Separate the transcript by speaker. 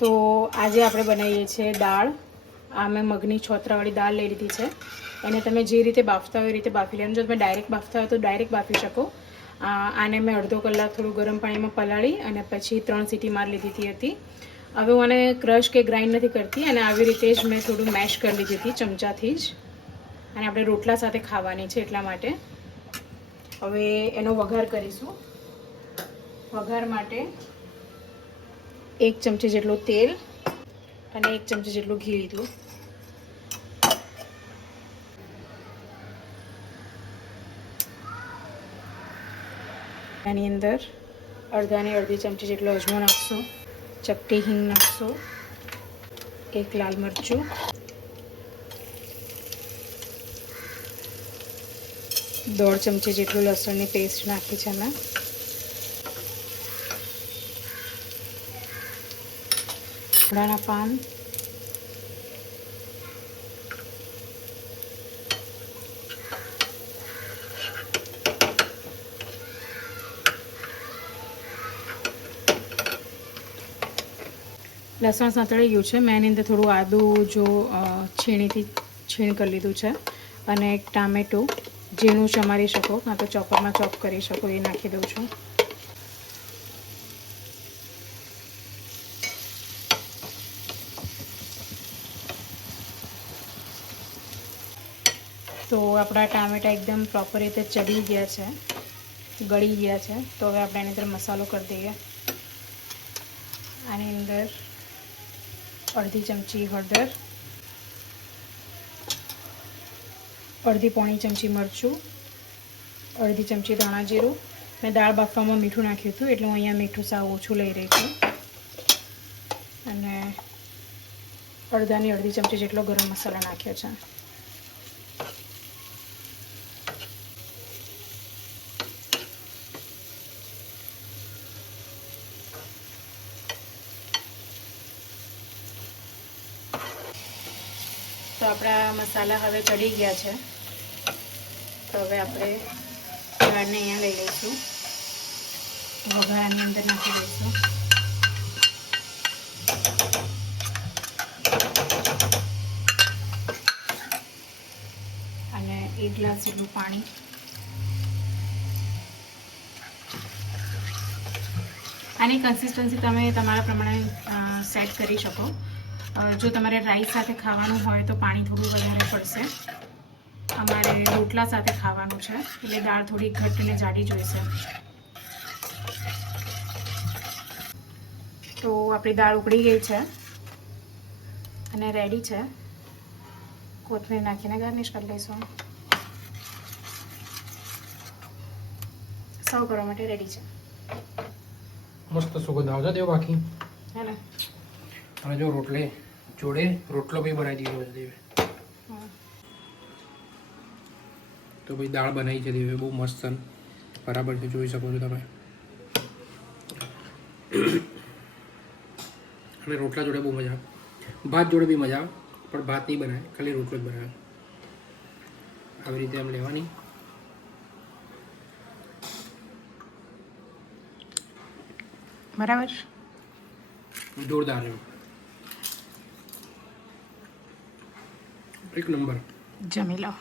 Speaker 1: તો આજે આપણે બનાવીએ છીએ દાળ. આ મેં મગની છોતરાવાળી દાળ લઈ લીધી છે. એને તમે જે રીતે બાફતા હોય એ રીતે બાફી લેવાનું. જો તમે ડાયરેક્ટ બાફતા હોય તો ડાયરેક્ટ બાફી શકો. આને મેં અડધો કલાક થોડું ગરમ પાણીમાં પલાળી અને પછી ત્રણ સીટી માર લીધી હતી હવે હું આને ક્રશ કે ગ્રાઇન્ડ નથી કરતી અને આવી રીતે જ મેં થોડું મેશ કરી લીધી હતી ચમચાથી જ. અને આપણે રોટલા સાથે ખાવાની છે એટલા માટે. હવે એનો વઘાર કરીશું. વઘાર માટે એક ચમચી જેટલું તેલ અને એક ચમચી જેટલું ઘી લીધું. આની અંદર અડધાની અડધી ચમચી જેટલો અજમો નાખશો, ચપટી હિંગ નાખશો, એક લાલ મરચું. દોઢ ચમચી જેટલું લસણની પેસ્ટ નાખી છે મેં લીમડાના પાન લસણ સાંતળી ગયું છે. મેં એની અંદર થોડું આદું, જો છીણીથી, છીણ કરી લીધું છે અને એક ટામેટું, ઝીણું ચમારી શકો, કાં તો ચોપરમાં ચોપ કરી શકો, એ નાખી દઉં છું. તો આપણા ટામેટા એકદમ પ્રોપર રીતે ચડી ગયા છે, ગળી ગયા છે. તો હવે આપણે એની અંદર મસાલો કરી દઈએ. આની અંદર અડધી ચમચી હળદર, અડધી પોણી ચમચી મરચું, અડધી ચમચી ધાણા જીરું. મેં દાળ બાફવામાં મીઠું નાખ્યું હતું, એટલે હું અહીંયા મીઠું સાવ ઓછું લઈ રહી છું. અને અડધાની અડધી ચમચી જેટલો ગરમ મસાલા નાખ્યો છે. તો આપણા મસાલા હવે ચડી ગયા છે. તો હવે આપણે દાળને અહીંયા લઈ લઈશું. વઘારાની અંદર નાખી દઈશું. અને એક ગ્લાસ જેટલું પાણી. આની કન્સિસ્ટન્સી તમે તમારા પ્રમાણે સેટ કરી શકો. જો તમારે રાઈસ સાથે ખાવાનું હોય તો પાણી થોડું વધારે પડશે. અમારે રોટલા સાથે ખાવાનું છે એટલે દાળ થોડી ઘટ્ટ અને જાડી જોઈશે. તો આપણી દાળ ઉકળી ગઈ છે અને રેડી છે. કોથમીર નાખીને ગાર્નિશ કરી લઈશું. સર્વ કરવા માટે રેડી છે.
Speaker 2: મસ્ત સુગંધ આવશે દેવ બાકી.
Speaker 1: હે ને
Speaker 2: અને જો રોટલે જોડે રોટલો બી બનાવી દીધો છે દેવે. તો ભાઈ દાળ બનાવી છે દેવે બહુ મસ્ત છે. બરાબર છે જોઈ શકો છો તમે. અને રોટલા જોડે બહુ મજા આવે. ભાત જોડે બી મજા આવે પણ ભાત નહીં બનાવે ખાલી રોટલો જ બનાવે. આવી રીતે આમ લેવાની.
Speaker 1: બરાબર?
Speaker 2: જોરદાર એમ. એક નંબર.
Speaker 1: જમી લો.